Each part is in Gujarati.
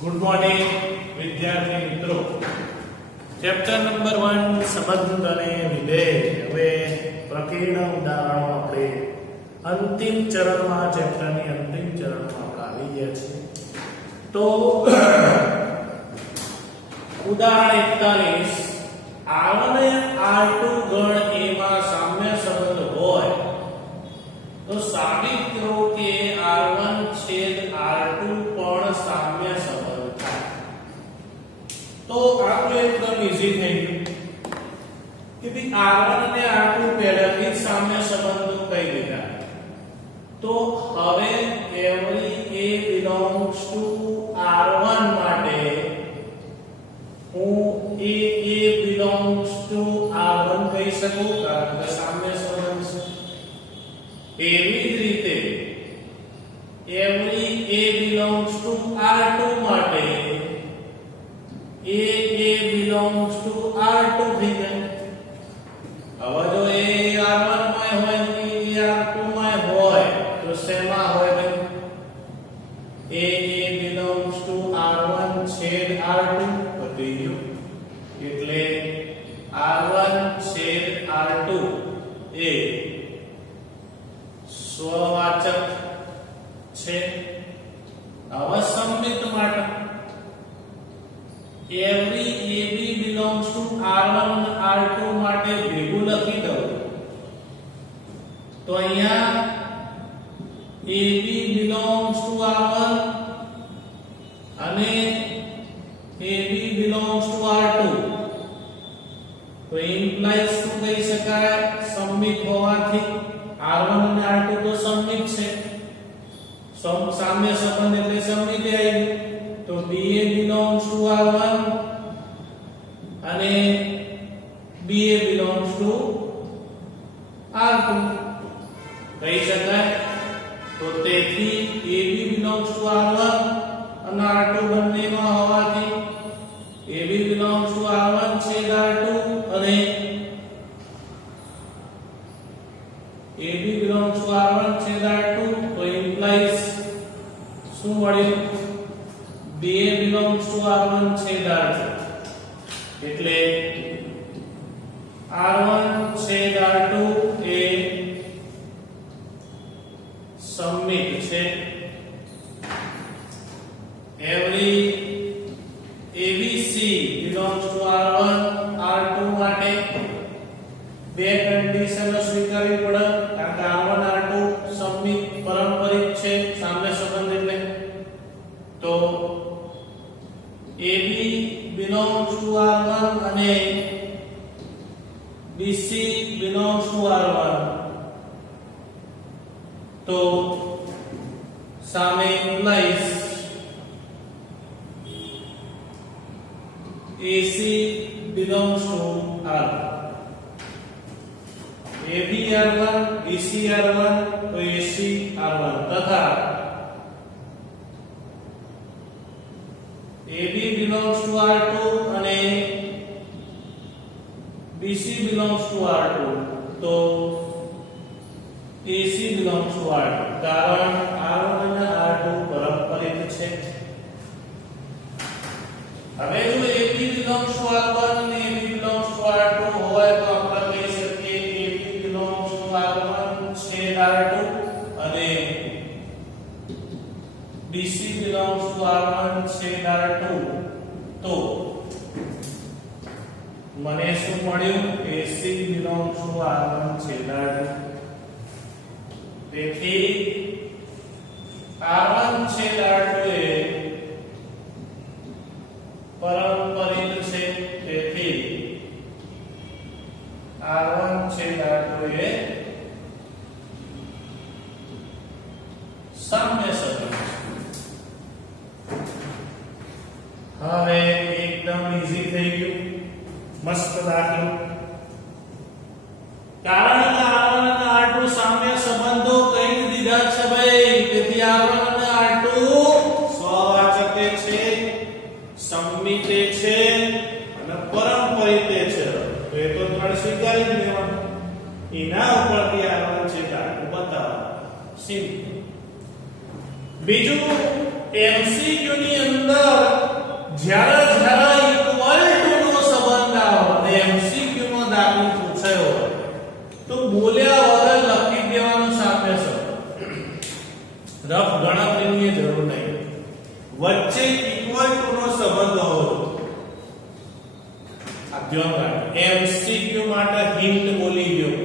ગુડ મોર્નિંગ વિદ્યાર્થી મિત્રો. ચેપ્ટર નંબર 1 સંબંધ અને વિધેય. હવે પ્રકીર્ણ ઉદાહરણો આપણે અંતિમ ચરણમાં, ચેપ્ટરની અંતિમ ચરણમાં આપણે આવી ગયા છીએ. તો ઉદાહરણ 41, R1 અને R2 ગણ એમાં સામ્ય સંબંધ હોય તો સાબિત કરો કે R1 છેદ R2 પણ સામ્ય સંબંધ થાય. તો આપણે એકદમ ઈઝી થઈ ગયું કે ભઈ R1 અને R2 પહેલાથી જ સામ્ય સંબંધો કહી દીધા. તો હવે every a belongs to R1 માટે હું a belongs to R1 કહી શકું કારણ કે સામ્ય સંબંધ છે. એવી જ રીતે every a belongs to R2 માટે a belongs to R2 થઈ જાય. હવે જો a R1 માં હોય ને a R2 માં હોય તો શેમાં હોય ભાઈ? a belongs to R1 છેદ R2 પતી ગયું. એટલે R1 છેદ R2 એ સ્વવાચક છે. હવે સંમિત માટે every AB belongs to R1 અને R2 માટે ભેગું લખી દઉં તો અહીંયા AB belongs to R1 અને AB belongs to R2 તો implies શું કહી શકાય? સંમિત હોવાથી R1 અને R2 તો સંમિત છે. સામ્ય સંબંધ એટલે સંમિત આવી. તો BA belongs to R1 અને BA belongs to R2 કહી શકાય. તો તેથી AB belongs to R1 અને R2 બંનેમાં હોવાથી AB belongs to R1 છેદ R2 અને AB belongs to R1 છેદ R2 તો implies શું મળ્યું? BA belongs to R1 છેદ R2 એટલે R1 છેદ R2 એ સંમિત છે. every ABC belongs to R1 R2 માટે બે કન્ડિશનો સ્વીકારવી પડે કારણ કે R1 R2 સંમિત પારંપરિક છે સામ્ય સંબંધ એટલે. તો AB belongs to R1 અને BC belongs to R1 તો સામે implies AC belongs to R1. AB R1 BC R1 तो AC R1 तथा AB belongs to R2 અને BC belongs to R2 તો AC belongs to R2 કારણ R1 અને R2 પારંપરિક છે. હવે જો AB belongs to R1 અને AB belongs to R2 હોય તો આપણે કહી શકીએ AB belongs to R1 છેદ R2 અને BC belongs to R1 છેદ R2 તો મને શું મળ્યું? AC belongs to R1 છેદ R2. તેથી R1 છેદ R2 એ પારંપરિક છે. તેથી R1 છેદ R2 એ સામ્ય સંબંધ છે. હવે એકદમ ઈઝી થઈ ગયું. મસ્ત દાખલો. કારણ કે R1 અને R2 સામ્ય સંબંધો કહી દીધા છે ભાઈ. તેથી R1 અને R2 સ્વવાચક છે, સંમિત છે અને પારંપરિક છે. તો એ તો તમારે સ્વીકારી જ લેવાનું. એના ઉપરથી R1 છેદ R2 બતાવો. સિમ્પલ. બીજું એમસીક્યુ ની અંદર જ્યારે ઇક્વલ ટુ નો સંબંધ આવે એમસીક્યુ નો દાખલો પૂછાયો હોય તો બોલ્યા વગર લખી દેવાનું સામે રફ ગણતરીની જરૂર નહીં, વચ્ચે ઇક્વલ ટુ નો સંબંધ હોવો આ ધ્યાન રાખો. એમસીક્યુ માટે હિન્ટ બોલી ગયો,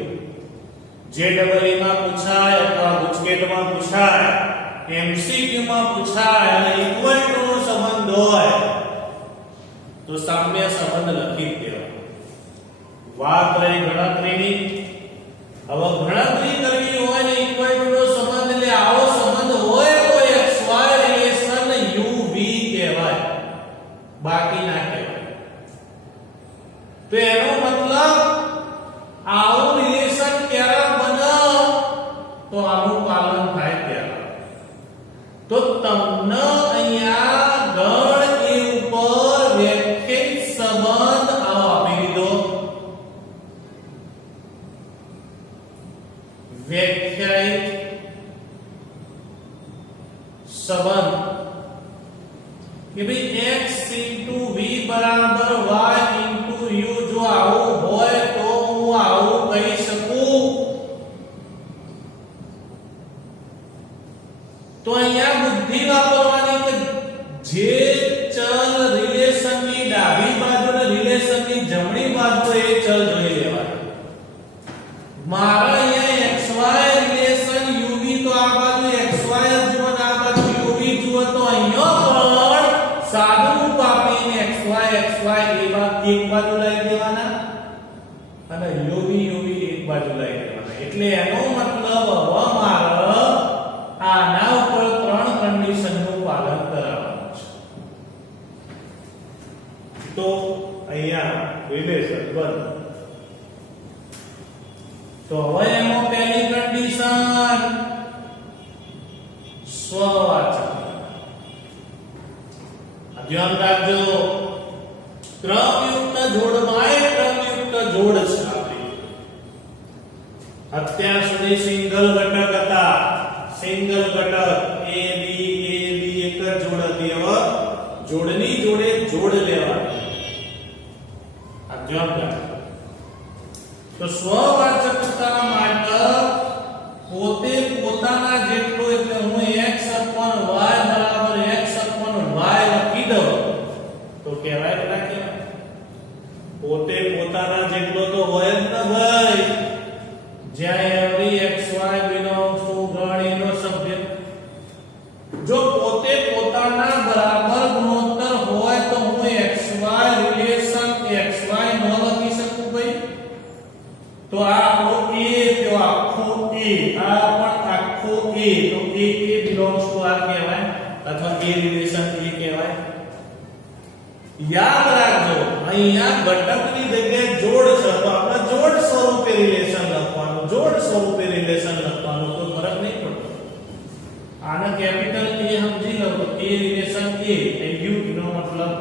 જેડબલઈ માં પૂછાય અથવા ગુજકેટમાં પૂછાય, એમસીક્યુ માં પૂછાય અને ઇક્વલ ટુ નો સંબંધ હોય તો સામ્ય સંબંધ લખી દેવાનો. વાત રહી ગણતરીની. હવે ગણતરી કરવી હોય ને ઇક્વલ ટુ નો સંબંધ એટલે આવો સંબંધ હોય તો xy રિલેશન uv કહેવાય, બાકી ના કહેવાય. તો એનો મતલબ આવું રિલેશન ક્યારે બને તો આનું પાલન થાય ત્યારે. તો તમને અહીંયા ગણ એ ઉપર વ્યાખ્યાયિત સંબંધ આપી દીધો. વ્યાખ્યાયિત સંબંધ કે ભાઈ x v બરાબર y u. જો આવું હોય તો હું આવું કહી શકું. તો અહીંયા બુદ્ધિ વાપરવાની કે જે ચલ રિલેશનની ડાબી બાજુ અને રિલેશનની જમણી બાજુ એ ચલ જોઈ લેવાય. મારા અહીંયા xy રિલેશન uv તો આ બાજુ xy જુઓ અને આ બાજુ uv જુઓ તો અહીંયા પણ સાદું રૂપ આપીને xy એક બાજુ લઈ દેવાના અને uv એક બાજુ લઈ દેવાના. એટલે એનો મતલબ હવે મારે આના ઉપર ત્રણ કન્ડિશનનું પાલન કરાવવાનું છે. તો અહીંયા રિલેશન બન. તો હવે એમાં પહેલી કન્ડિશન સ્વવાચક. ધ્યાન રાખજો, ક્રમયુક્ત જોડમાં એ ક્રમયુક્ત જોડ છે. આપણી અત્યાર સુધી સિંગલ ઘટક હતા. સિંગલ ઘટક a b એક જ જોડ હતી. હવે જોડની જોડે જોડ લેવાની. આ ધ્યાન રાખજો. તો સ્વવાચકતા માટે પોતે પોતાના જેટલો એટલે હું x upon y બરાબર x upon y લખી દઉં તો કહેવાય કે ના કહેવાય? પોતે પોતાના જેટલો તો હોય જ ન ભાઈ. જ્યાં every xy belongs to ગણ એનો સભ્ય. જો પોતે પોતાના બરાબર ગુણોત્તર હોય તો હું xy રિલેશન xy ન લખી શકું ભાઈ. તો આ આપણો a થયો, આખો a, આ પણ આખો a. તો a belongs to r કહેવાય અથવા a રિલેશન a કહેવાય. યાદ રાખજો, અહીંયા ઘટકની જગ્યાએ જોડ છે તો આપણે જોડ સ્વરૂપે રિલેશન લખવાનું. જોડ સ્વરૂપે રિલેશન લખવાનું, તો ફરક નહીં પડતો. આને કેપિટલ A સમજી લો તો a relation a A u નો મતલબ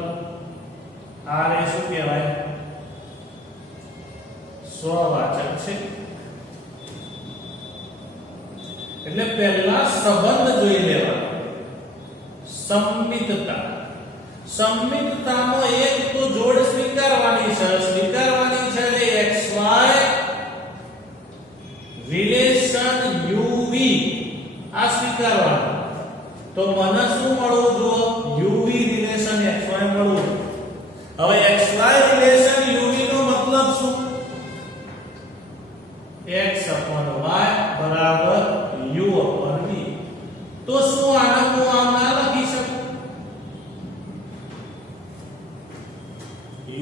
r એ શું કહેવાય? સ્વવાચક છે. એટલે પહેલા સંબંધ જોઈ લેવાનો. સંમિતતા. સંમિતતામાં એક તો જોડ સ્વીકારવાની છે. સ્વીકારવાની છે એટલે xy રિલેશન uv આ સ્વીકારવાનું. તો મને શું મળવું જો uv રિલેશન xy મળવું. હવે xy રિલેશન uv નો મતલબ શું? x upon y બરાબર u upon v. તો શું આને હું આમ ના લખી શકું?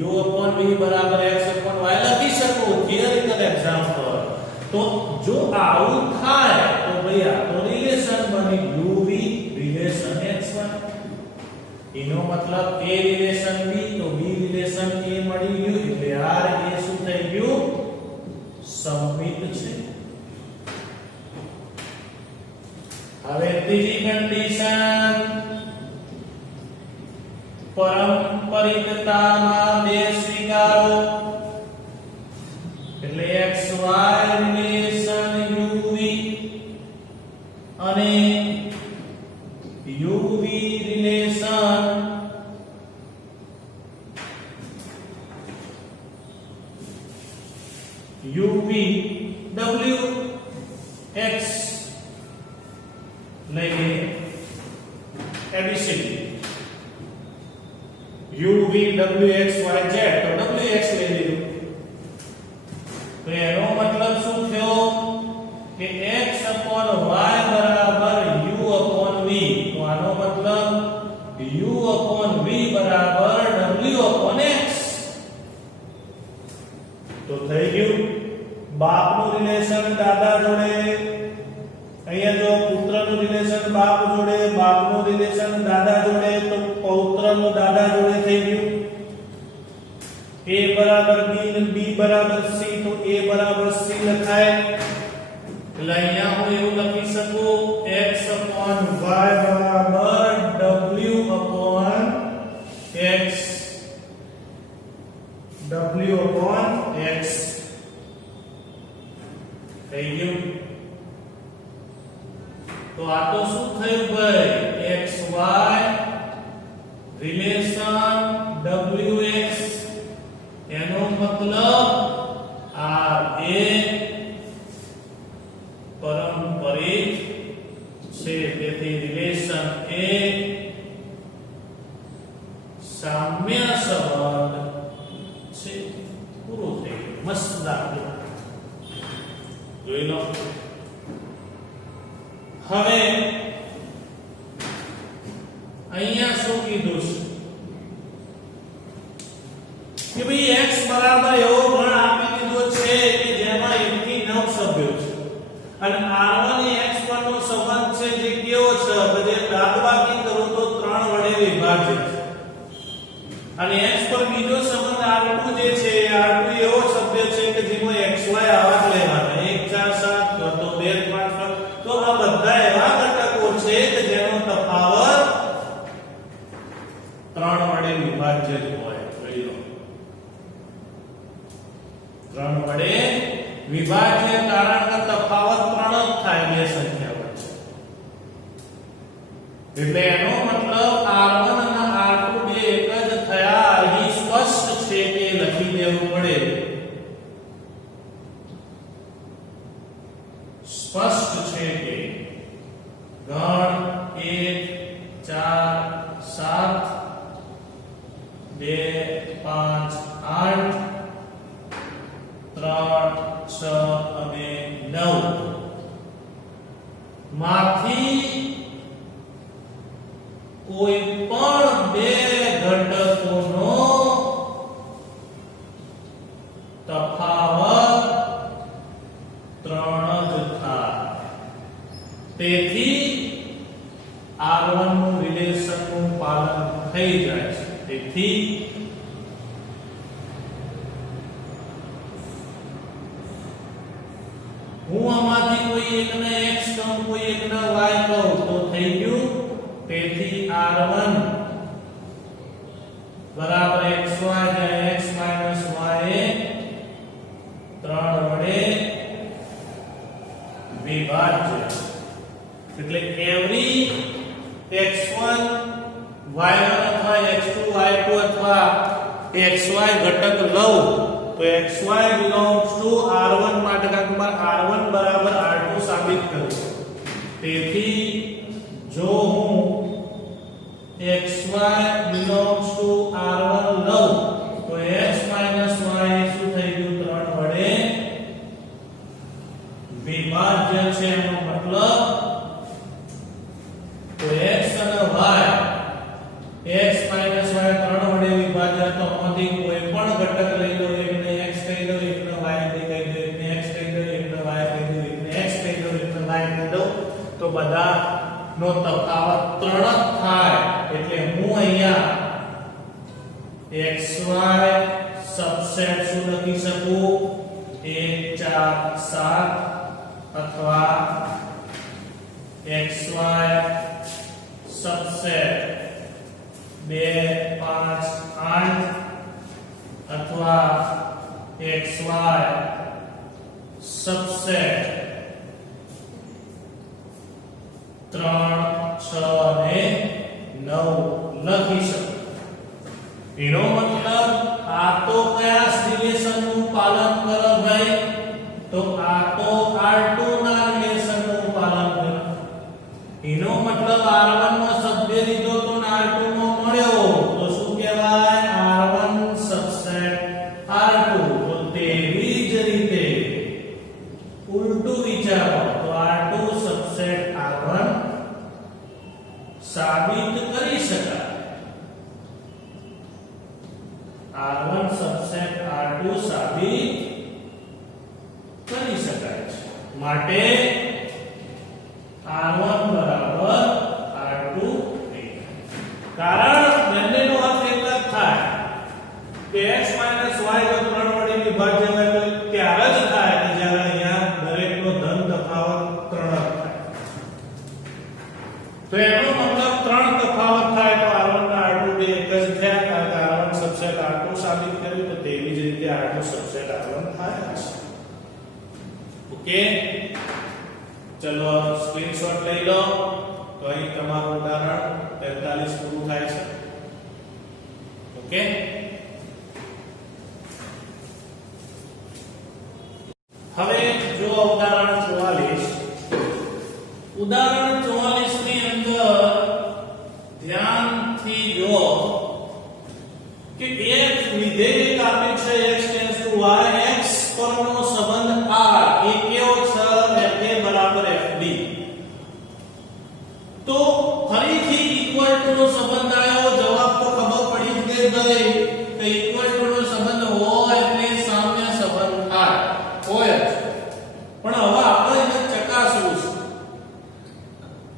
u upon v બરાબર x upon y લખી શકું. Theoretical example. તો જો આવું થાય તો ભાઈ આ તો રિલેશન બની uv રિલેશન xy. એનો મતલબ a રિલેશન b તો b રિલેશન a મળી ગયું. એટલે r એ શું થઈ ગયું? સંમિત છે. હવે ત્રીજી કન્ડિશન પારંપરિકતામાં બે સ્વીકારો. એટલે xy રિલેશન uv અને uv x લઈ લઈએ ABCD u v w x y z તો w x લઈ લીધું તો એનો મતલબ શું થયો કે x upon y બરાબર u upon v તો આનો મતલબ u upon v બરાબર w upon x તો થઈ ગયું બાપનું રિલેશન દાદા જોડે અહીંયા જો પુત્રનું રિલેશન બાપ જોડે બાપનું રિલેશન દાદા જોડે તો પૌત્રનું દાદા જોડે થઈ ગયું a બરાબર b ને b બરાબર c તો a બરાબર c લખાય એટલે અહીંયા હું એવું લખી શકું x upon y બરાબર w upon x w upon x થઈ ગયું તો આ તો શું થયું ભાઈ x y relation w x એનો મતલબ r a પારંપરિક છે તેથી રિલેશન a સામ્ય સંબંધ છે પૂરું થઈ ગયું મસ્ત દાખલો જોઈ લો હવે અહીંયા શું કીધું છે કે ભાઈ x બરાબર એવો ગણ આપી દીધો છે કે જેમાં 1 થી 9 સભ્યો છે અને r1 એ x પરનો સંબંધ છે જે કેવો છે કે જે બાદબાકી કરો તો 3 વડે વિભાજ્ય છે અને x પર બીજો સંબંધ r2 જે છે r2 એવો સભ્ય છે કે જેમાં xy આવા જ લેવાના 1 4 7 તો 2 5 તો આ બધા એવા ઘટકો છે કે જેનો તફાવત 3 વડે વિભાજ્ય હોય જોઈ લો 3 વડે વિભાજ્ય કારણ કે તફાવત 3 જ થાય બે સંખ્યા વચ્ચે એટલે એનો મતલબ r1 અને r2 બે એક જ થયા અહીં સ્પષ્ટ છે કે લખી દેવું પડે સ્પષ્ટ છે કે ગણ 1 4 7 2 5 8 3 6 અને 9 માંથી કોઈ પણ બે ઘટકોનો તફાવત 3 જ થાય તેથી r1 નું રિલેશન નું પાલન થઈ જાય છે તેથી હું આમાંથી કોઈ એકને x કહું કોઈ એકને y કહું તો થઈ ગયું તેથી r1 બરાબર xy જ્યાં x y એ 3 વડે વિભાજ્ય એટલે એવરી x1 y1 અથવા x2 y2 અથવા xy ઘટક લઉં તો xy belongs to r1 માટે કાકમાં r1 બરાબર r2 સાબિત કરું તેથી જો હું xy belongs to r1 લઉં તો x y શું થઈ ગયું 3 વડે વિભાજ્ય છે એનો મતલબ તો x અને y x y 3 વડે વિભાજ્ય તો આમાંથી કોઈ પણ ઘટક લઈ લો એકને x કહી દો એકને y કહી દો એકને x કહી દો એકને y કહી દો એકને x કહી દો એકને y કહી દો તો બધા નો તફાવત 3 જ થાય એટલે હું અહીંયા xy સબસેટ શું લખી શકું 1 4 7 અથવા xy સબસેટ 2 5 8 અથવા xy સબસેટ 3 6 અને 9 લખી શકું એનો મતલબ આ તો કયા રિલેશન નું પાલન કરે ભાઈ તો આ તો r2 ના રિલેશન સાબિત કરી શકાય. R1 સબસેટ R2 સાબિત કરી શકાય છે. માટે R1 બરાબર R2 કારણ બંનેનો અર્થ એક જ થાય કે x y જો 3 વડે વિભાજ્ય હોય તો ત્યારે જ થાય કે જ્યારે અહીંયા દરેકનો ધન તફાવત 3 જ થાય. તો એનો મતલબ 3 તફાવત થાય તો R1 અને R2 બે એક જ થયા કારણ કે R1 સબસેટ R2 સાબિત કર્યું તો તેવી જ રીતે R2 સબસેટ R1 થાય છે. ઓકે, ચલો સ્ક્રીનશોટ લઈ લો. તો અહીં તમારું ઉદાહરણ 43 પૂરું થાય છે. ઓકે, હવે જો ઉદાહરણ 44 ની અંદર ધ્યાનથી જો કે એક વિધેય આપે છે x → y, x પરનો સંબંધ r એ કેવો છે fa બરાબર fb. તો ફરીથી ઇક્વલ ટુ નો સંબંધ આવ્યો. જવાબ તો ખબર પડી જ ગઈ કે ઇક્વલ ટુ નો સંબંધ હોય એટલે સામ્ય સંબંધ થાય હોય જ. પણ હવે આપણે એને ચકાસવું છે.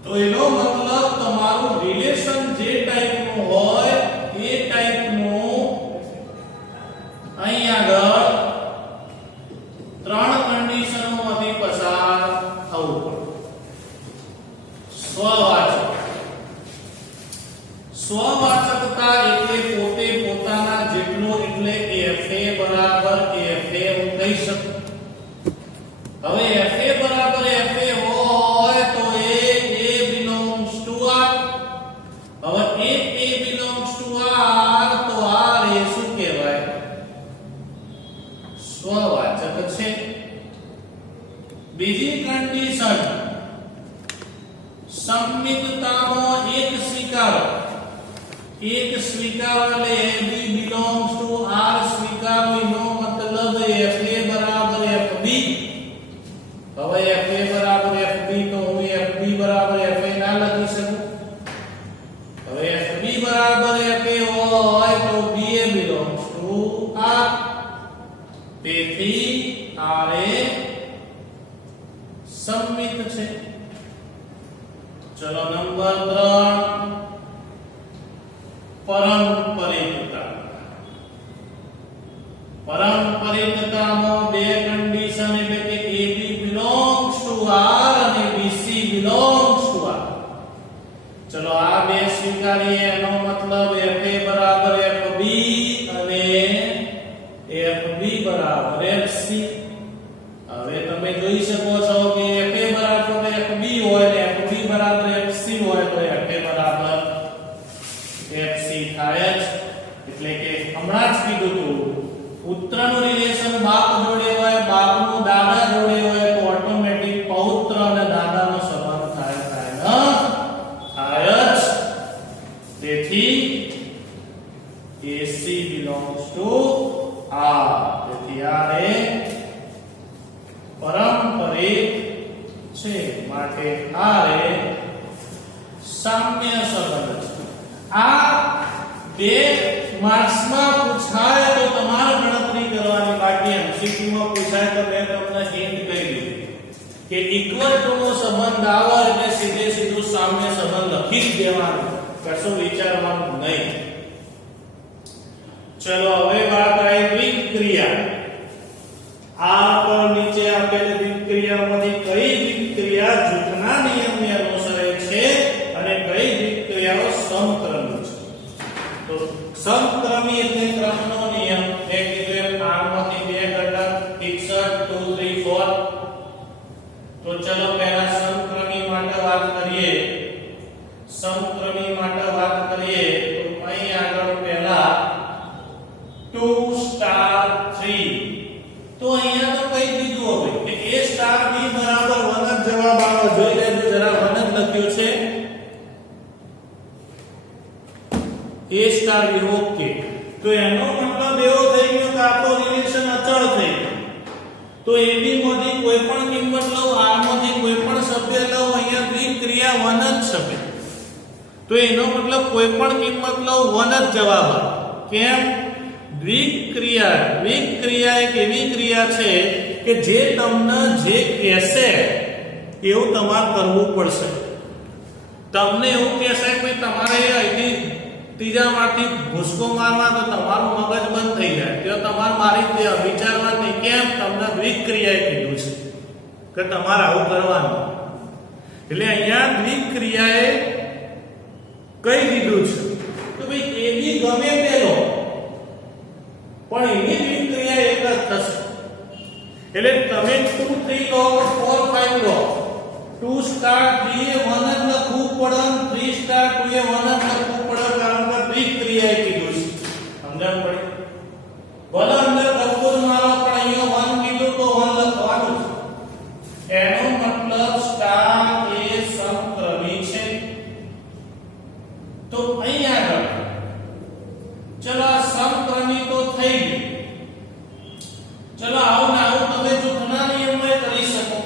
તો એનો મતલબ તમારું રિલેશન જે ટાઈપનું હોય એ ટાઈપનું અહીં આગળ 3 કન્ડિશનોમાંથી પસાર થવું પડે. સ્વવાચકતા એટલે પોતે પોતાના જેટલો એટલે fa બરાબર fa હું કહી શકું. હવે fa બરાબર fa હોય તો a belongs to r. હવે a belongs to r તો r એ શું કહેવાય? સ્વવાચક છે. બીજી કન્ડિશન સંમિતતામાં એક સ્વીકારો. એક સ્વીકારો એટલે ab belongs to r સ્વીકારો એનો મતલબ fa બરાબર fb. હવે fa બરાબર fb તો હું fb બરાબર fa ના લખી શકું. હવે fb બરાબર fa હોય તો ba belongs to r. તેથી r એ સંમિત છે. ચલો નંબર 3 પારંપરિકતા. પારંપરિકતામાં બે કન્ડિશન એટલે કે ab belongs to r અને bc belongs to r. ચલો આ બે સ્વીકારીએ. એનો મતલબ fa બરાબર fb અને fb બરાબર fc. હવે તમે જોઈ શકો છો કે fa બરાબર fb હોય ને fb બરાબર fc હોય તો fa બરાબર fc થાય જ. એટલે કે હમણાં જ કીધું હતું પુત્રનું રિલેશન બાપ જોડે હોય, બાપનું દાદા જોડે હોય તો ઓટોમેટિક પૌત્ર અને દાદાનો સંબંધ થાય થાય જ. તેથી ac belongs to r. તેથી r એ પારંપરિક છે. માટે r એ સામ્ય સંબંધ છે. આ બે માર્ક્સમાં પૂછાય તો તમારે ગણતરી કરવાની. બાકી MCQ માં પૂછાય તો મેં તમને હિન્ટ કહી દીધી કે ઇક્વલ ટુ નો સંબંધ આવે એટલે સીધે સીધું સામ્ય સંબંધ લખી જ દેવાનું, કશું વિચારવાનું નહીં. ચલો હવે વાત આવી દ્વિક ક્રિયા. આ પર નીચે આપેલી દ્વિક ક્રિયામાંથી કઈ દ્વિક ક્રિયા જૂથના નિયમને અનુસરે છે અને કઈ દ્વિક ક્રિયાઓ સમક્રમી છે? તો સમક્રમી એટલે ક્રમનો નિયમ. મેં કીધું એમ આમાંથી બે ઘટક 61 2 3 4. તો ચલો પહેલા સમક્રમી માટે વાત કરીએ. સમક્રમી માટે વાત કરીએ તો અહીં આગળ પહેલા 2 સ્ટાર 3. તો અહીંયા તો કઈ દીધું હવે કે a સ્ટાર b બરાબર 1 જ જવાબ આવે. જોઈ લેજો જરા તો એનો મતલબ કોઈ પણ કિંમત લો 1 જ જવાબ આવે. કેમ? દ્વિક્રિયા એક એવી ક્રિયા છે કે જે તમને જે કહેશે એવું તમારે કરવું પડશે. તમને એવું કહેશે કે તમારે અહીંથી ત્રીજામાંથી ભૂસકો મારવા તો તમારું મગજ બંધ થઈ જાય. તો તમારે મારી વિચારવા નહીં. કેમ? તમને દ્વિક્રિયાએ કીધું છે કે તમારે આવું કરવાનું. એટલે અહીંયા દ્વિક્રિયાએ કઈ દીધું છે તો ભાઈ એ બી ગમે તેલો પણ એની દ્વિક્રિયા એક જ થશે. એટલે તમે 2 3 લો 4 5 લો 2 સ્ટાર 3 એ 1 જ લખવું પડે, 3 સ્ટાર 2 એ 1 જ લખવું પડે, કારણ કે દ્વિક્રિયાએ કીધું છે. સમજણ પડી? ભલે અંદર કશું જ મારો પણ અહીંયા 1 કીધું તો 1 લખવાનું છે. એનો મતલબ સ્ટાર એ સમક્રમી છે. તો અહીં આગળ ચલો આ સમક્રમી તો થઈ ગયું. ચલો આવું ને આવું તમે જૂથના નિયમમાં કરી શકો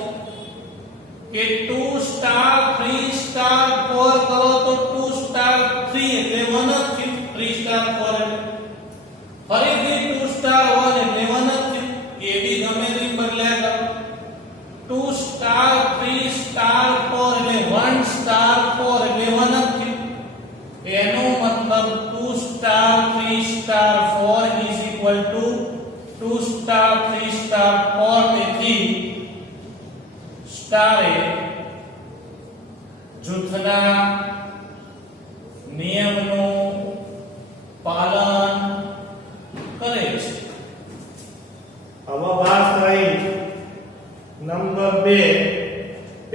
કે 2 સ્ટાર 3 સ્ટાર 4 કરો તો 2 સ્ટાર 3 એટલે 1 જ થયું. 3 સ્ટાર 4 ફરીથી 2 સ્ટાર 1 એટલે 1 જ થયું. એ બી ગમે તેમ બદલ્યા કરો. 2 સ્ટાર 3 સ્ટાર 4 એટલે 1 સ્ટાર 4 એટલે 1 જ થયું. એનો મતલબ 2 star 3 star 4 is equal to 2 star 3 star 4. તેથી સ્ટાર એ જૂથના નિયમનું પાલન કરે છે. હવે વાત થઈ નંબર 2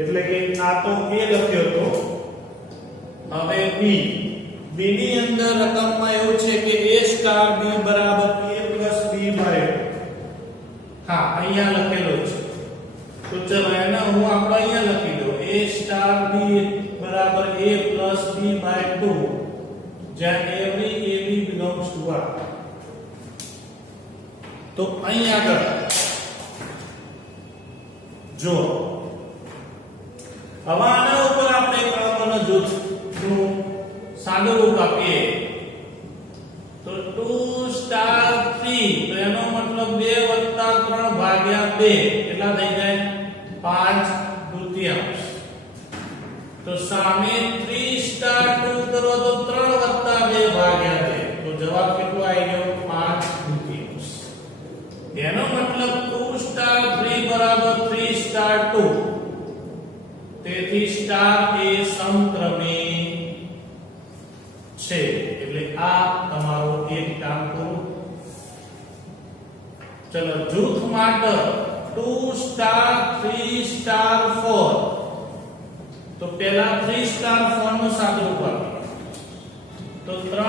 એટલે કે આ તો A લખ્યો તો હવે B ની અંદર રકમમાં એવું છે કે A સ્ટાર B બરાબર A પ્લસ B બાય હા અહીંયા લખેલો છે. તો ચલો એને હું આપણે અહીંયા લખી દઉં A સ્ટાર B બરાબર A પ્લસ B બાય 2 જ્યાં every AB belongs to R. તો અહીં આગળ જો હવે આના ઉપર આપણે ક્રમનો જૂથનું સાદું રૂપ આપીએ તો 2 સ્ટાર 3 તો એનો મતલબ 2 3 ભાગ્યા 2 કેટલા થઈ જાય 5 દૂતીયાંશ. તો સામે 3 સ્ટાર 2 કરો તો 3 2 ભાગ્યા 2 તો જવાબ કેટલો આવી ગયો 5 દૂતીયાંશ. એનો મતલબ 2 સ્ટાર 3 બરાબર 3 સ્ટાર 2. તેથી સ્ટાર એ સમક્રમી છે. એટલે આ તમારું એક કામ પૂરું. ચલો જૂથ માટે 2 સ્ટાર 3 સ્ટાર 4 તો પહેલા 3 સ્ટાર 4 નું સાદુરૂપ આપીએ તો 3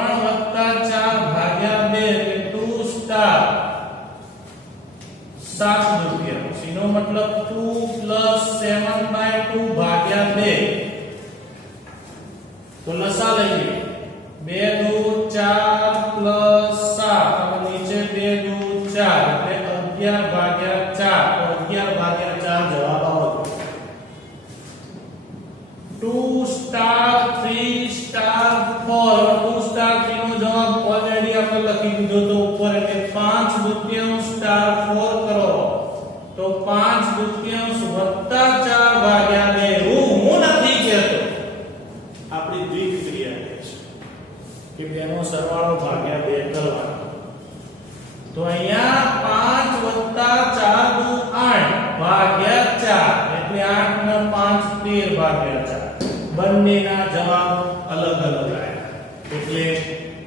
4 ભાગ્યા 2 એટલે 2 સ્ટાર 7 દૂતીયાંશ. એનો મતલબ 2 પ્લસ 7 બાય 2 ભાગ્યા 2. તો લસા લઈએ 2 2 4 પ્લસ 7 અને નીચે 2 2 4 એટલે 11 ભાગ્યા 4. તો 11 ભાગ્યા 4 જવાબ આવશે. 2 સ્ટાર 3 સ્ટાર 4 2 સ્ટાર 3 નો જવાબ ઓલરેડી આપણે લખી દીધો તો ઉપર એટલે 5 દૂતીયાંશ સ્ટાર 4 કરો તો 5 દૂતીયાંશ વત્તા 4 ભાગ્યા 2. હું નથી કહેતો આપણી દ્વિક્રિયા કે બેનો સરવાળો ભાગ્યા 2 કરવાનો. તો અહીંયા 5 4 દુ 8 ભાગ્યા 4 એટલે 8 ને 5 13 ભાગ્યા 4. બંનેના જવાબ અલગ અલગ આવ્યા. એટલે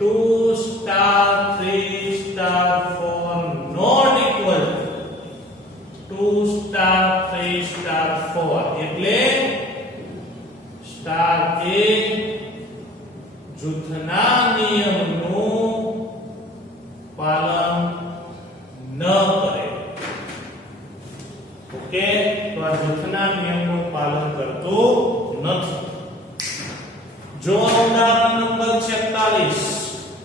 2 star 3 star 4 not equal 2 star 3 star 4. એટલે સ્ટાર એ જૂથના નિયમનું પાલન ન કરે. ઓકે, તો આ જૂથના નિયમનું પાલન કરતું નથી. જો ઉદાહરણ નંબર 46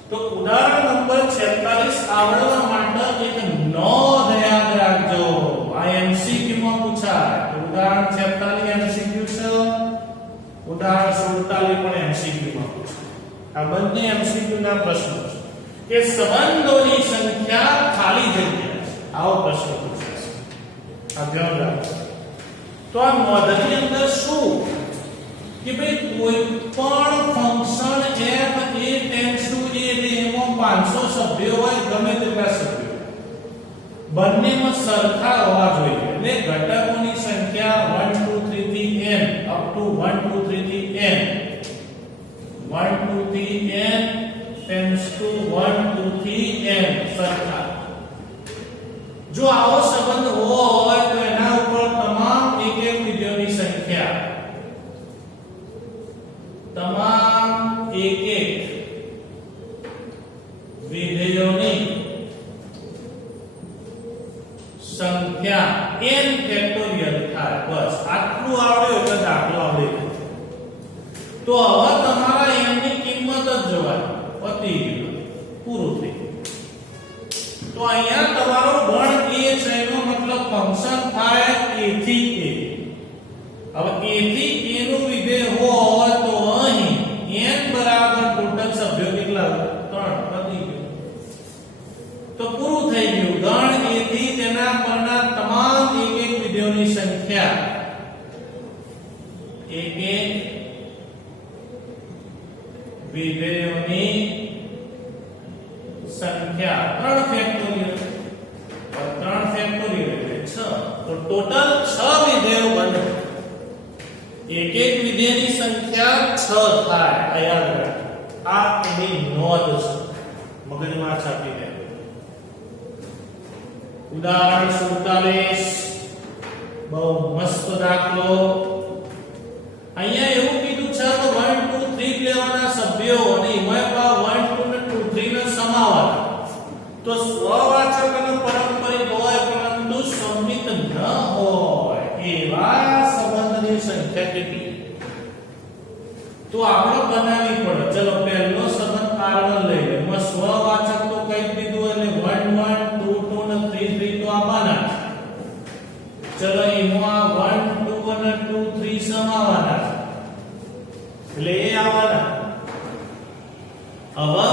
તો ઉદાહરણ નંબર 46 આવડવા માટે એક નોંધ યાદ રાખજો. આ એમસીક્યુ માં પૂછાય. ઉદાહરણ 46 એમસીક્યુ છે, ઉદાહરણ 47 પણ એમસીક્યુ માં પૂછાય. આ બંને એમસીક્યુ ના પ્રશ્નો છે કે સંબંધોની સંખ્યા ખાલી જગ્યા છે, આવો પ્રશ્ન પૂછાશે. આ ધ્યાન રાખો. તો આ નોંધની અંદર શું કે ભાઈ કોઈ પણ function f a tends to a એટલે એમાં 500 સભ્યો હોય, ગમે તેટલા સભ્યો બંનેમાં સરખા હોવા જોઈએ. એટલે ઘટકોની સંખ્યા 1 2 3 થી n અપ ટુ 1 2 3 થી n 1 2 થી n ટેન્ડ્સ ટુ 1 2 થી n સરખા. જો આવો સંબંધ હોય તો એના ઉપર તમામ એક એક વિધેયોની સંખ્યા તમામ એક એક વિધેયોની સંખ્યા n ફેક્ટોરિયલ થાય. બસ આટલું આવડે એટલે દાખલો આવડે. તો હવે તમારા n ની કિંમત જ જોવાની, પતી ગયું, પૂરું થઈ ગયું. તો અહીંયા તમારો ગણ a છે એનો મતલબ ફંક્શન થાય a થી a. હવે a થી a નું વિધેય હોય તો અહીં n બરાબર ટોટલ સભ્યો કેટલા? 3. પતી ગયું. તો પૂરું થઈ ગયું. ગણ a થી તેના પરના તમામ એક એક વિધેયોની સંખ્યા એક એક વિધેયોની સંખ્યા 3 ફેક્ટોરિયલ 3 ફેક્ટોરિયલ એટલે 6. તો ટોટલ 6 વિધેયો બને. એક એક વિધેયની સંખ્યા 6 થાય. આ યાદ રાખો. આ એની નોંધ છે, મગજમાં છાપી દે. ઉદાહરણ 47 બહુ મસ્ત દાખલો. અહીંયા એવું કીધું છે કે 1 2 3 લેવાના સભ્યો અને એમાં 1 2 ને 2 3 ને સમાવવાના. તો સ્વવાચક અને પારંપરિક હોય પરંતુ સંમિત ન હોય એવા સંબંધની સંખ્યા કેટલી? તો આપણે બનાવવી પડે. ચલો પહેલો સંબંધ R1 લઈ લે. એમાં સ્વવાચક તો કઈ દીધું એટલે 1 1 2 2 ને 3 3 તો આપવાના. ચલો એમાં 1 2 અને 2 3 સમાવવાના એટલે એ આવવાના. હવે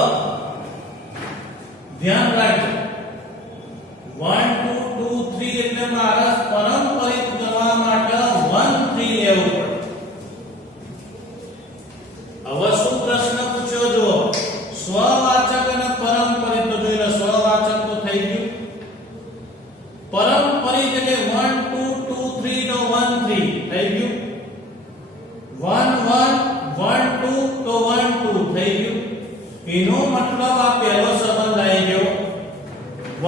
ધ્યાન રાખજો 1 2 2 3 એટલે મારા પારંપરિક કરવા માટે 1 3 લેવું પડે. હવે શું પ્રશ્ન પૂછ્યો જો સ્વવાચક અને પારંપરિક. તો જોઈ લો સ્વવાચક તો થઈ ગયું. પારંપરિક એટલે 1 2 2 3 નો 1 3 થઈ ગયું. 1 1 1 2 તો 1 2 થઈ ગયું. એનો મતલબ આ પહેલો સંબંધ આવી ગયો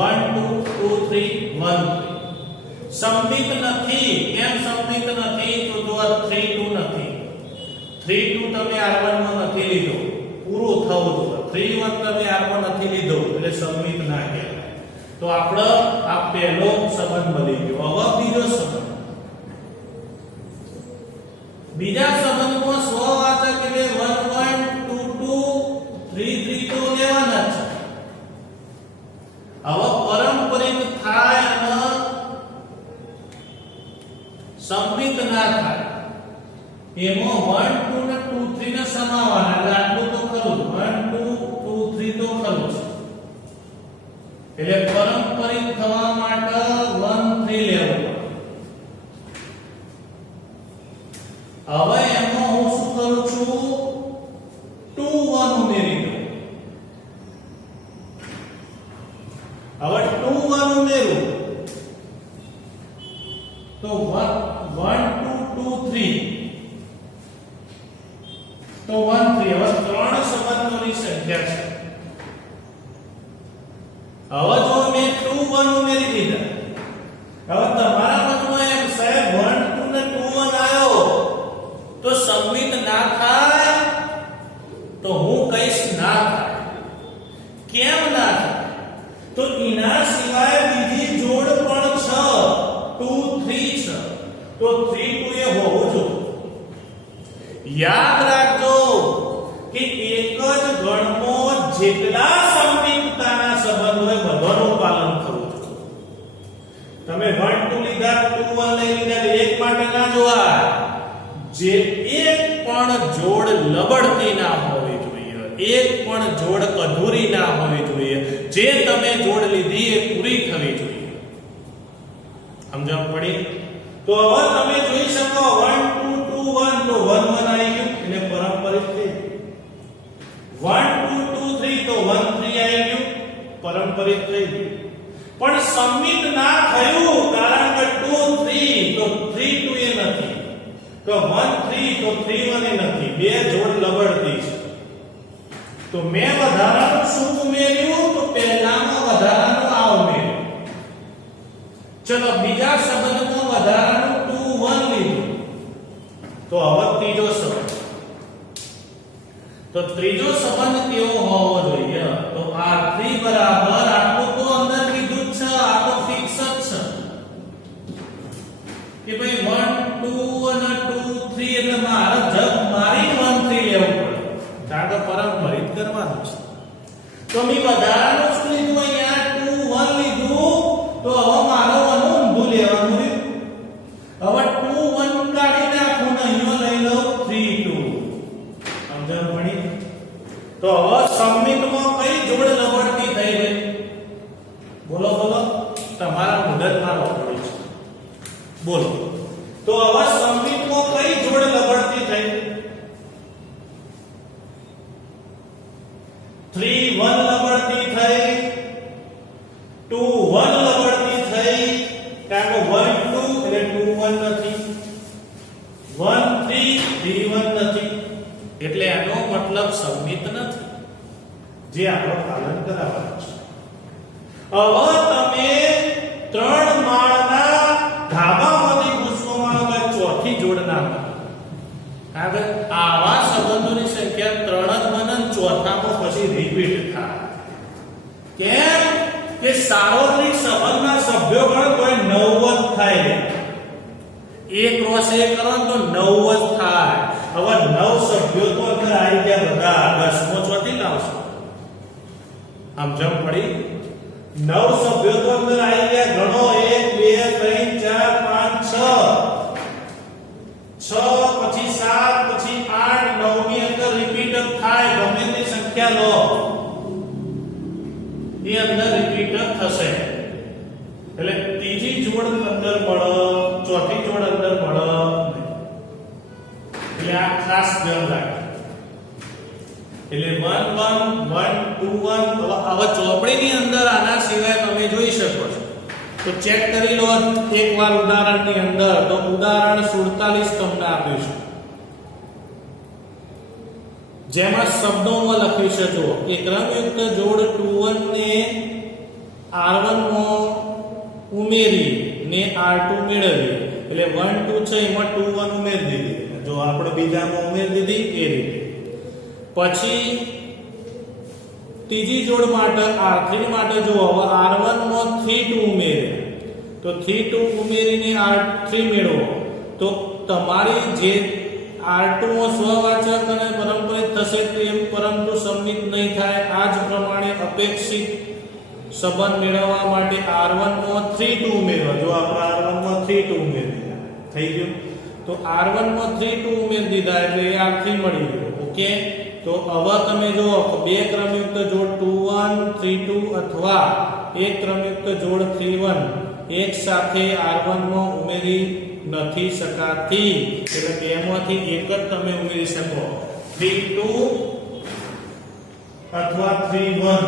1 2 2 3 1 3. સંમિત નથી. કેમ સંમિત નથી? તો જો આ 3 2 નથી. 3 2 તમે R1 માં નથી લીધો, પૂરું થવું જોઈએ. 3 1 તમે R1 નથી લીધો એટલે સંમિત ના કહેવાય. તો આપણો આ પહેલો સંબંધ બની ગયો. હવે બીજો સંબંધ. બીજા સંબંધમાં સ્વવાચક એટલે 1 1 2 2 3 3 તો લેવાના છે. હવે પારંપરિક થાય અને સંમિત ના થાય એમાં 1 2 ને 2 3 ને સમાવવાના. એટલે આટલું તો ખરું 1 2 2 3 તો ખરું છે. એટલે પારંપરિક થવા માટે 1 3 લેવું પડે. હવે એમાં હું શું કરું છું? 2 1 ઉમેરી દઉં. હવે 2 1 ઉમેરું તો 1 2 2 3 તો 1 3. હવે ત્રણ સંબંધોની સંખ્યા છે. હવે જો મેં 2 1 ઉમેરી દીધા. હવે તમારા મનમાં એમ સાહેબ 1 2 ને 2 1 આવ્યો તો સંમિત ના થાય? તો હું કહીશ ના થાય. કેમ ના થાય? તો એના સિવાય બીજી જોડ પણ છે 2 3 છે. તો 3 2 એ હોવું જોઈએ. યાદ રાખજો કે એક જ ગણમાં જેટલા સંમિતતાના સંબંધ હોય બધાનું પાલન કરવું જોઈએ. તમે 1 2 લીધા 2 1 લઈ લીધા એક માટે ના જોવા. જે એક પણ જોડ લબડતી ના હોવી જોઈએ. એક પણ જોડ અધૂરી ના હોવી જોઈએ. જે તમે જોડ લીધી એ પૂરી થવી જોઈએ. સમજણ પડી? તો હવે તમે જોઈ શકો 1 2 2 1 તો 1 1 આવી ગયું એટલે પારંપરિક થઈ. 1 2 2 3 તો 1 3 આવી ગયું પારંપરિક થઈ. પણ સમિત ના થયું કારણ કે 2 3 તો 3 2 એ નથી, તો 1 3 તો 3 1 એ નથી. બે જોડ લબડતી છે. તો મેં વધારાનું શું ઉમેર્યું? તો પહેલામાં વધારાનું આ ઉમેર્યું. ચલો બીજા શબ્દમાં વધારાનું 2 1 લીધું. તો હવે ત્રીજો સંબંધ. તો ત્રીજો સંબંધ કેવો હોવો જોઈએ? તો R3 બરાબર આટલું તો અંદર કીધું જ છે, આ તો ફિક્સ જ છે કે ભાઈ 1 2 અને 2 3 એટલે મારે જગ મારી 1 3 લેવું પડે. કારણ કે પારંપરિક કરવાનું છે. તો મેં વધારાનું શું લીધું? અહીંયા 2 1 લીધું. તો હવે મારો આનું ઊંધું લેવાનું રહ્યું. હવે 2 1 કાઢી નાખું ને અહીંયા લઈ લઉં 3 2. સમજણ પડી? તો હવે સમિતમાં કઈ જોડ લબડતી થઈ ગઈ? બોલો બોલો, તમારા મગજમાં રોકડી છે. બોલો. તો હવે સમિતમાં કઈ જોડ લબડતી થઈ? 3 1 લબડતી થઈ, 2 1 લબડતી થઈ. કારણ કે 1 2 એટલે 2 1 નથી, 1 3 3 1 નથી. એટલે એનો મતલબ સમિત નથી, જે આપણો પાલન કરાવવાનું છે. હવે તમે 3 માળના ધાબામાંથી પૂછવામાં ચોથી જોડ ના મળે. કારણ કે આવા સંબંધોની સંખ્યા 3 જ બને, ચોથામાં પછી રિપીટ થાય. કેમ કે સાર્વત્રિક સંબંધના સભ્યો ગણ તો 9 જ થાય. એક ક્રોસ એક કરો તો 9 જ થાય. હવે 9 સભ્યો તો અંદર આવી ગયા બધા. 10મો ચોથી લાવશો. સમજણ પડી? 9 સભ્યો તો અંદર આવી ગયા. ગણો 1 2 3 4 5 6 પછી 7 પછી 8 9 ની અંદર રિપીટ થાય. ગમે તે સંખ્યા લો એ અંદર રિપીટ થશે. એટલે ત્રીજી જોડ અંદર મળે, ચોથી જોડ અંદર મળે. એટલે આ ખાસ ધ્યાન રાખો. એટલે 1 1 1 2 1. હવે ચોપડીની અંદર આના સિવાય તમે જોઈ શકો છો. તો ચેક કરી લો એકવાર ઉદાહરણની અંદર. તો ઉદાહરણ 47 તમને આપ્યું છે, જેમાં શબ્દોમાં લખ્યું છે. જો એક ક્રમયુક્ત જોડ 2 1 ને R1 માં ઉમેરી ને R2 મેળવી. એટલે 1 2 છે એમાં 2 1 ઉમેરી દીધી. જો આપણે બીજામાં ઉમેરી દીધી એ રીતે. પછી ત્રીજી જોડ માટે R3 માટે જો હવે R1 માં 3 2 ઉમેરે. તો 3 2 ઉમેરીને R3 મેળવો. તો તમારી જે R2 માં સ્વવાચક અને પારંપરિક થશે તેમ, પરંતુ સમિત નહીં થાય. આ જ પ્રમાણે અપેક્ષિત સંબંધ મેળવવા માટે R1 માં 3 2 ઉમેરવા. જો આપણે R1 માં 3 2 ઉમેરી દીધા થઈ ગયું. તો R1 માં 3 2 ઉમેરી દીધા એટલે એ R3 મળી ગયો. ઓકે. તો હવે તમે જો બે ક્રમયુક્ત જોડ 2 1 3 2 અથવા એક ક્રમયુક્ત જોડ 3 1 એક સાથે R1 માં ઉમેરી નથી શકાતી. એટલે બેમાંથી એક જ તમે ઉમેરી શકો. 3 2 અથવા 3 1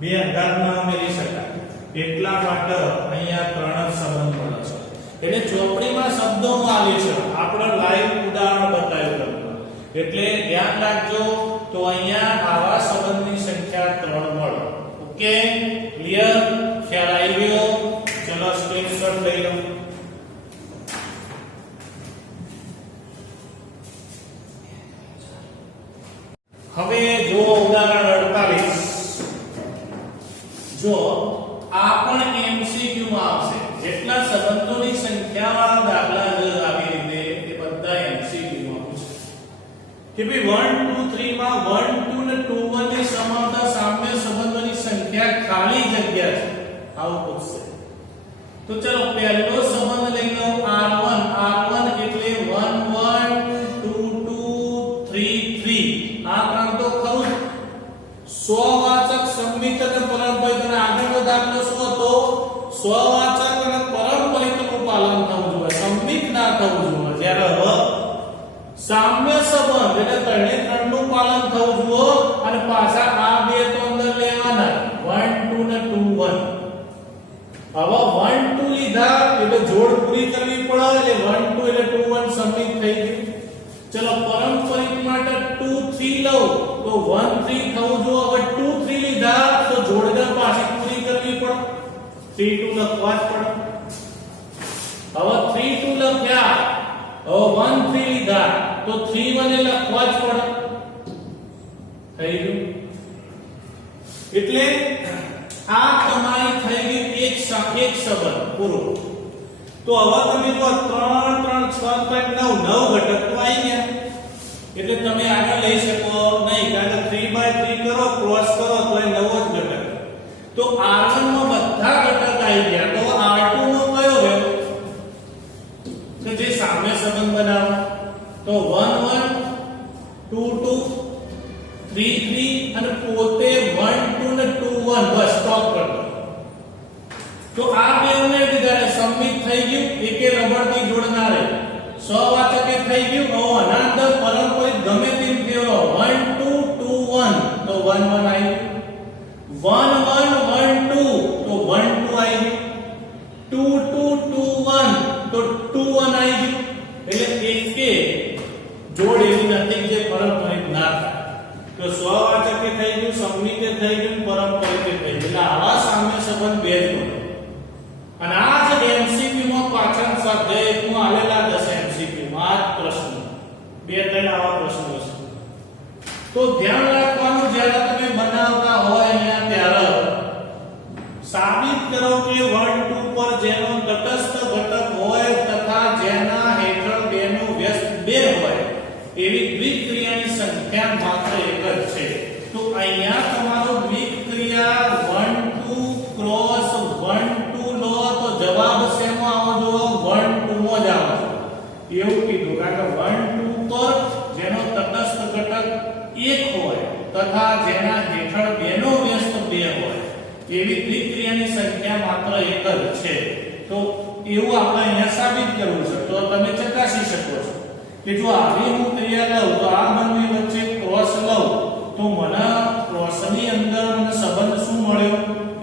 બે અંગાતમાં ઉમેરી શકાય. એટલા માટે અહીંયા 3 જ સંબંધ મળે છે. એટલે ચોપડીમાં શબ્દોમાં આવી છે, આપણે લાઈવ ઉદાહરણ બતાવ્યું તમને. એટલે ધ્યાન રાખજો. તો અહીંયા આવા સંબંધની સંખ્યા 3 મળે. Okay, clear? ખ્યાલ આવી ગયો? ચલો સ્ક્રીનશોટ લઈ લો. હવે જો ઉદાહરણ 48. જો આ પણ MCQ માં આવશે. જેટલા સંબંધોની સંખ્યાવાળા દાખલા આવી રીતે એ બધા MCQ માં પૂછે કે ભાઈ 1 2 3 માં 1 2 ને 2 1 ની સમાનતા સામ્ય સંબંધોની સંખ્યા ખાલી જગ્યા છે. આવું પૂછશે. તો ચલો પહેલો સંબંધ લઈ લો R1. R1 એટલે 1 1 2 2 3 3. આ ત્રણ તો ખરું સ્વવાચક અને પરંપરિતનું પાલન થવું જોઈએ, સંમિત ના થવું જોઈએ. જ્યારે હવે સામ્ય સંબંધ એટલે ત્રણે ત્રણનું પાલન થવું જોઈએ અને પાછા આ બે તો અંદર લેવાના 1 2 ને 2 1. હવે 1 2 લીધા એટલે જોડ પૂરી કરવી પડે એટલે 1 2 એટલે 2 1 સંમિત થઈ ગયું. ચલો પરંપરિત માટે 2 3 લઉં તો 1 3 થવું જોઈએ. હવે 2 3 લીધા તો જોડને પાછી પૂરી કરવી પડે, 3 2 લખવા જ પડે. હવે 3 2 લખ્યા, હવે 1 3 લીધા તો 3 1 લખવા જ પડે, થઈ ગયું. એટલે આ તમારી થઈ ગઈ એક સંબંધ પૂરો. તો હવે તમે જો 3 3 6 5 9 9 ઘટક તો આવી ગયા એટલે તમે આગળ લઈ શકો નહીં, કારણ કે 3/3 કરો ક્રોસ કરો તો એ 9 જ ઘટક. તો R1 માં બધા ઘટક આવી ગયા, તો R2 નો કયો રહ્યો તો જે સામ્ય સંબંધ બનાવો તો 1 1 2 2 3 3 અને પોતે 1 2 ને 2 1 બસ સ્ટોપ કરી દો. તો આ બેને દીધાને સંમિત થઈ ગયું, એકે રબડથી જોડનાર સ્વવાચકે થઈ ગયું. હવે અનાદર પરંપરિત ગમે તેમ થયો 1 2 2 1 તો 1 1 આવી ગયું, 1 1 1 2 તો 1 2 આવી ગયું, 2 2 2 1 તો 2 1 આવી ગયું. એટલે એકે જોડ એવી નથી જે પરંપરિત ના થાય. તો સ્વવાચકે થઈ ગયું, સંમિતે થઈ ગયું, પરંપરિતે થઈ ગયું. એટલે આવા સામ્ય સંબંધ બે જ બને. અને આ જ એમસીક્યુ માં પાછળ સ્વાધ્યાયમાં આલેલા 10 એમસીક્યુ માં આ પ્રશ્ન બે ત્રણ આવા પ્રશ્નો છે. તો ધ્યાન રાખવાનું જ્યારે તમે બનાવતા હોય અહીંયા ત્યારે સાબિત કરો કે 1 2 પર જેનો તટસ્થ ઘટક હોય તથા જેના હેઠળ બેનું વ્યસ્ત બે હોય એવી દ્વિક્રિયાની સંખ્યા માત્ર એક જ છે. તો અહીંયા તમારો દ્વિક્રિયા 1 2 ક્રોસ 1 2 લો તો જવાબ શેમાં આવજો 1 2 માં જ આવજો એવું કીધું. કારણ કે 1 2 પર જેનો તટસ્થ ઘટક એક હોય તથા જેના હેઠળ બેનો વ્યસ્ત બે હોય એવી દ્વિક્રિયાની સંખ્યા માત્ર એક જ છે. તો એવું આપણે અહીંયા સાબિત કરવું છે. તો તમે ચકાસી શકો છો કે જો આવી હું ક્રિયા લઉં તો આ બંને વચ્ચે ક્રોસ લઉં તો મને ક્રોસની અંદર મને સંબંધ શું મળ્યો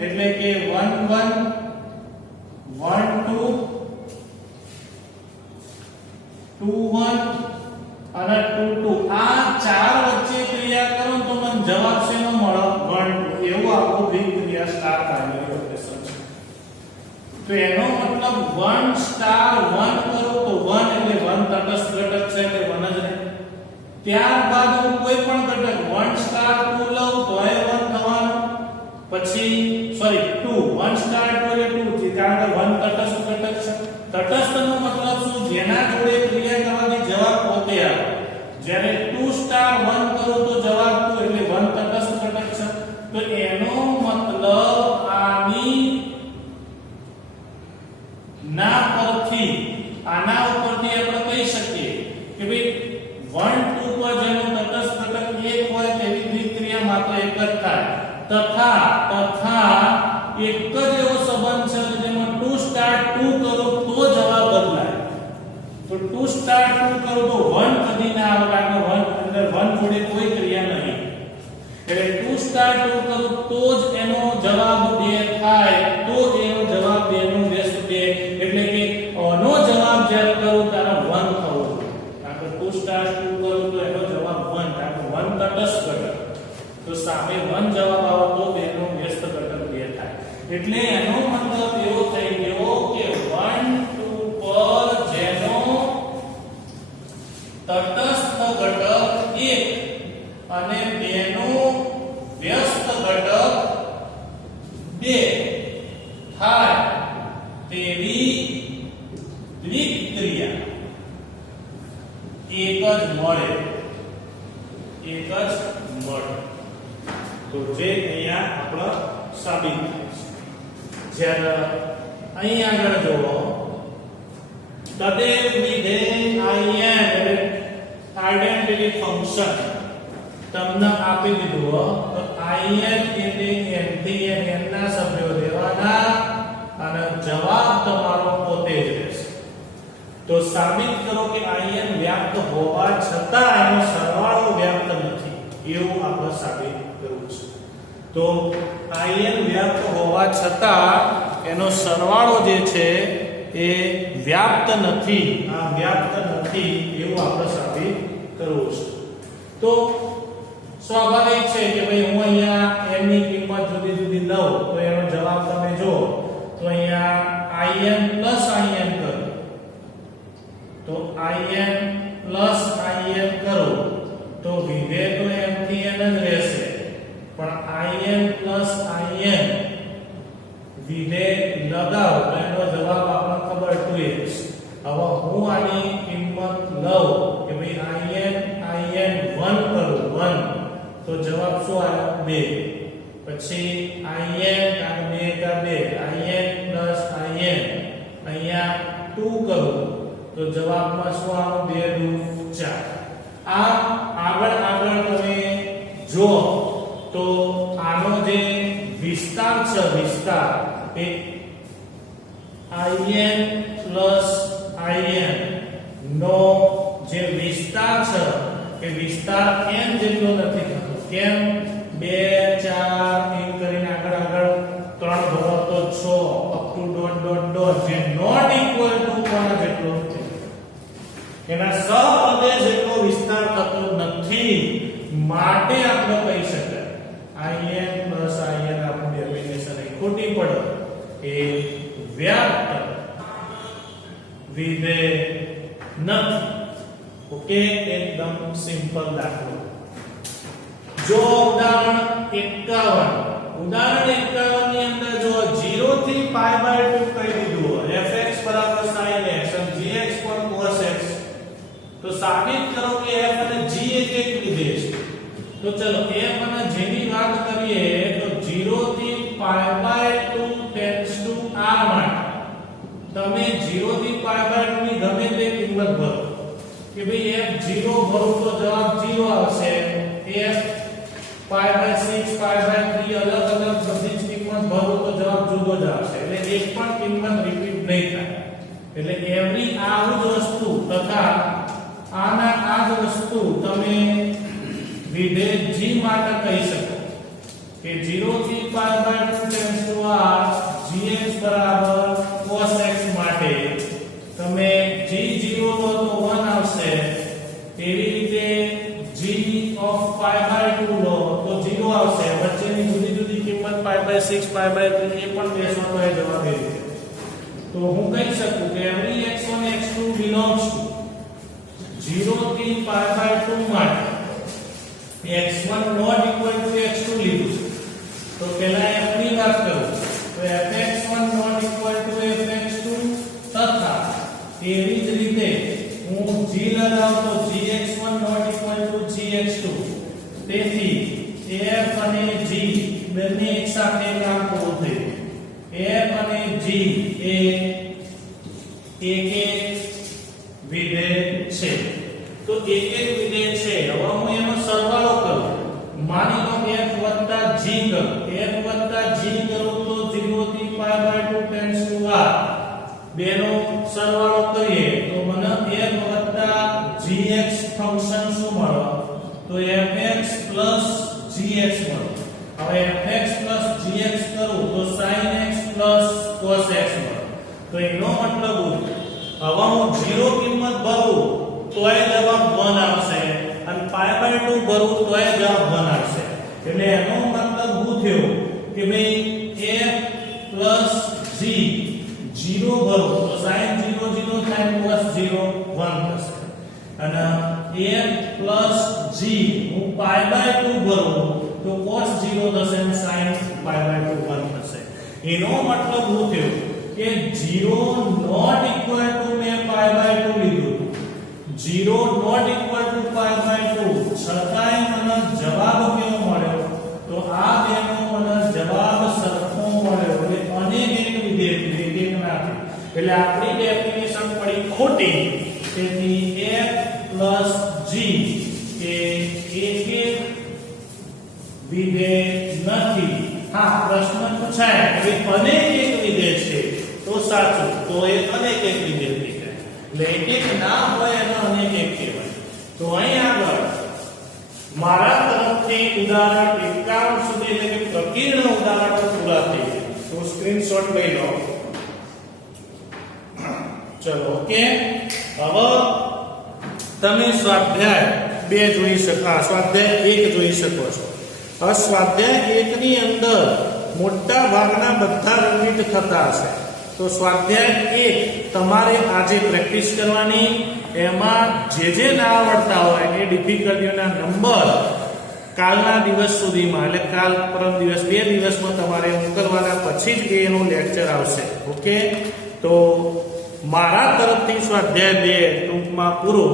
એટલે કે 1 1 1 2 2 1 અને 2 2 આ ચાર વચ્ચે ક્રિયા કરો તો મને જવાબ શેનો મળે 1 2. એવું આપણું દ્વિક્રિયા સ્ટાર બાઇનરી ઓપરેશન છે. તો એનો મતલબ 1 સ્ટાર 1 કરો તો 1 એટલે 1 તટસ્થ ઘટક છે એટલે 1 જ રહે. ત્યારબાદ હું કોઈ પણ ઘટક 1 સ્ટાર 2 લઉં તો એ 1 થવાનું, પછી સોરી 2 1 સ્ટાર 2 એટલે 2 છે કારણ કે 1 તટસ્થ ઘટક છે. તટસ્થનો મતલબ શું જેના જોડે ક્રિયા કરવાથી જવાબ પોતે આવે. જ્યારે 2 સ્ટાર 1 કરો તો જવાબ 2 એટલે 1 તટસ્થ ઘટક છે. તો એનો મતલબ આની ના પરથી આના ઉપરથી આપણે કહી શકીએ કે ભાઈ 1 2 પર જેનો તટસ્થ ઘટક એક હોય તેવી દ્વિક્રિયા માત્ર એક જ થાય. તથા એક જ એવો સંબંધ છે જેમાં 2 સ્ટાર 2 કરો તો જવાબ બદલાય. તો 2 સ્ટાર 2 કરો તો 1 કદી ના આવે કારણ કે 1 અંદર 1 જોડે કોઈ ક્રિયા નહીં. એટલે 2 સ્ટાર 2 કરો તો જ એનો જવાબ 2 થાય. તો એનો જવાબ 2 નો વ્યસ્ત 2 એટલે કે નો જવાબ જ્યારે કરો ત્યારે 1 થવો જોઈએ. કારણ કે 2 સ્ટાર 2 કરો તો એનો જવાબ 1 કારણ કે 1 તટસ્થ ઘટક. તો સામે 1 જવાબ આવે તો 2 નો વ્યસ્ત ઘટક 2 થાય. એટલે એનો મતલબ એવો થઈ ગયો કે 1 2 પર જેનો તટસ્થ ઘટક 1 અને બેનો વ્યસ્ત ઘટક 2 થાય તેવી દ્વિક્રિયા એક જ મળે. તો જે અહીંયા આપણે સાબિત થાય છે. જ્યારે અહીં આગળ જોવો તદેવ વિધેય in આઇડેન્ટિટી ફંક્શન તમને આપી દીધું તો in એટલે n થી n ના સભ્યો લેવાના અને જવાબ તમારો પોતે જ રહેશે. તો સાબિત કરો કે in વ્યાપ્ત હોવા છતાં એનો સરવાળો વ્યાપ્ત નથી, એવું આપણે સાબિત કરવું છે. તો in વ્યાપ્ત હોવા છતાં એનો સરવાળો જે છે એ વ્યાપ્ત નથી, આ વ્યાપ્ત નથી એવું આપણે સાબિત કરવું છે. તો સ્વાભાવિક છે કે ભાઈ હું અહીંયા m ની કિંમત જુદી જુદી લઉં તો એનો જવાબ તમે જો તો અહીંયા in plus in કરો તો in plus in કરો તો વિધેય તો m થી n જ રહેશે, પણ in plus in વિધેય લગાવ તો એનો જવાબ આપણને ખબર 2x. હવે હું આની કિંમત લઉં કે ભાઈ in 1 કરું 1 તો જવાબ શું આવ્યો 2. પછી in કારણ 2 કા 2 in plus in અહીંયા 2 કરું તો જવાબમાં શું આવે 2 દુ 4. આ આગળ તમે જો તો આનો જે વિસ્તાર છે વિસ્તાર એ in plus in નો જે વિસ્તાર છે એ વિસ્તાર n જેટલો નથી થતો. કેમ 2 4 એમ કરીને આગળ 3 ભરો તો 6 up to dot dot dot જે નોટ ઇક્વલ ટુ કોના જેટલો છે એના સહઅદેશ જેટલો વિસ્તાર થતો નથી, માટે આપણે કહી શકાય in plus in આપણું ડેફિનેશન એ ખોટી પડે એ વ્યાપ્ત વિધેય નથી. ઓકે, એકદમ સિમ્પલ દાખલો. જો ઉદાહરણ 51 ની અંદર જો 0 થી π/2 કહી દીધું હોય fx બરાબર sin x અને gx પણ cos x, તો સાબિત કરો કે f અને g એક વિધેય છે. તો ચલો f અને g ની વાત કરીએ તો 0 થી π/2 ટેન્ડ્સ ટુ r માટે તમે 0 થી π/2 ની ગમે તે કિંમત ભરો કે ભાઈ f 0 ભરો તો જવાબ 0 આવશે, f π/6 π/3 અલગ અલગ બધી જ કિંમત ભરો તો જવાબ જુદો જ આવશે, એટલે એક પણ કિંમત રિપીટ નહીં થાય. એટલે એવરી આવું જ વસ્તુ તથા આના આ જ વસ્તુ તમે વિધેય g માટે કહી શકો કે 0 થી π/2 ટેન્ડ્સ ટુ r gx બરાબર cos x માટે તમે g0 લો તો 1 આવશે, એવી રીતે g of π/2 લો તો 0 આવશે, વચ્ચેની જુદી જુદી કિંમત π/6 π/3 એ પણ લેશો તો એ જવાબ એ રીતે. તો હું કહી શકું કે every x1 x2 belongs to 0 થી π/2 માટે x1 not equal to x2 લીધું છે તો પહેલા f ની વાત કરું તો fx1 not equal to fx2 તથા એવી જ રીતે હું g લગાવ તો gx1 not equal to gx2. તેથી f અને g બંને એકસાથે કામ પૂરું થયું. f અને g એ એક વિધેય છે. તો એક વિધેય છે. હવે હું એનો સરવાળો કરું, માની લો f g કરું, f g કરું તો 0 થી π/2 ટેન્ડ્સ ટુ r બેનો સરવાળો કરીએ તો મને f gx ફંક્શન શું મળે તો fx gx મળે. હવે fx gx કરું તો sin x cos x મળે. તો એનો મતલબ હવે હું 0 કિંમત ભરું તોય જવાબ 1 આવશે અને π/2 ભરું તોય જવાબ 1 આવશે. એટલે એનો મતલબ શું થયો કે ભાઈ f g 0 ભરું તો sin 0 0 થાય cos 0 1 થશે અને f g હું π/2 ભરું તો cos 0 થશે અને sin π/2 1 થશે. એનો મતલબ શું થયો કે 0 not equal to મેં π/2 લીધું, 0 not equal to π/2 છતાંય મને જવાબ કેવો મળ્યો તો આ બેનો મને જવાબ સરખો મળ્યો. એટલે અનેક એક વિધેય એક નથી, એટલે આપણી ડેફિનેશન પડી ખોટી. તેથી f g એ એક વિધેય નથી. હા, પ્રશ્ન પૂછાય કે અનેક એક લીધે છે તો સાચું, તો એ અનેક એક લીધે થઈ જાય. એટલે એક એક ના હોય એનો અનેક એક કહેવાય. તો અહીં આગળ મારા તરફથી ઉદાહરણ 51 સુધી એટલે કે પ્રકીર્ણ ઉદાહરણો પૂરા થઈ ગયા. તો સ્ક્રીનશોટ લઈ લો. ચલો ઓકે. હવે તમે સ્વાધ્યાય 2 જોઈ શકો, સ્વાધ્યાય 1 જોઈ શકો છો. હવે સ્વાધ્યાય 1 ની અંદર મોટા ભાગના બધા રંગીત થતા હશે. તો સ્વાધ્યાય 1 તમારે આજે પ્રેક્ટિસ કરવાની. એમાં જે ના આવડતા હોય એ ડિફિકલ્ટીઓના નંબર કાલના દિવસ સુધીમાં એટલે કાલ પરમ દિવસ 2 દિવસમાં તમારે મોકલવાના, પછી જ એનું લેક્ચર આવશે. ઓકે. તો મારા તરફથી સ્વાધ્યાય 2 ટૂંકમાં પૂરો,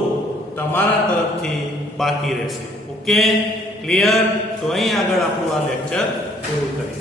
તમારા તરફથી બાકી રહેશે. Okay clear. તો અહીં આગળ આપણું આ લેક્ચર પૂરું કરીએ.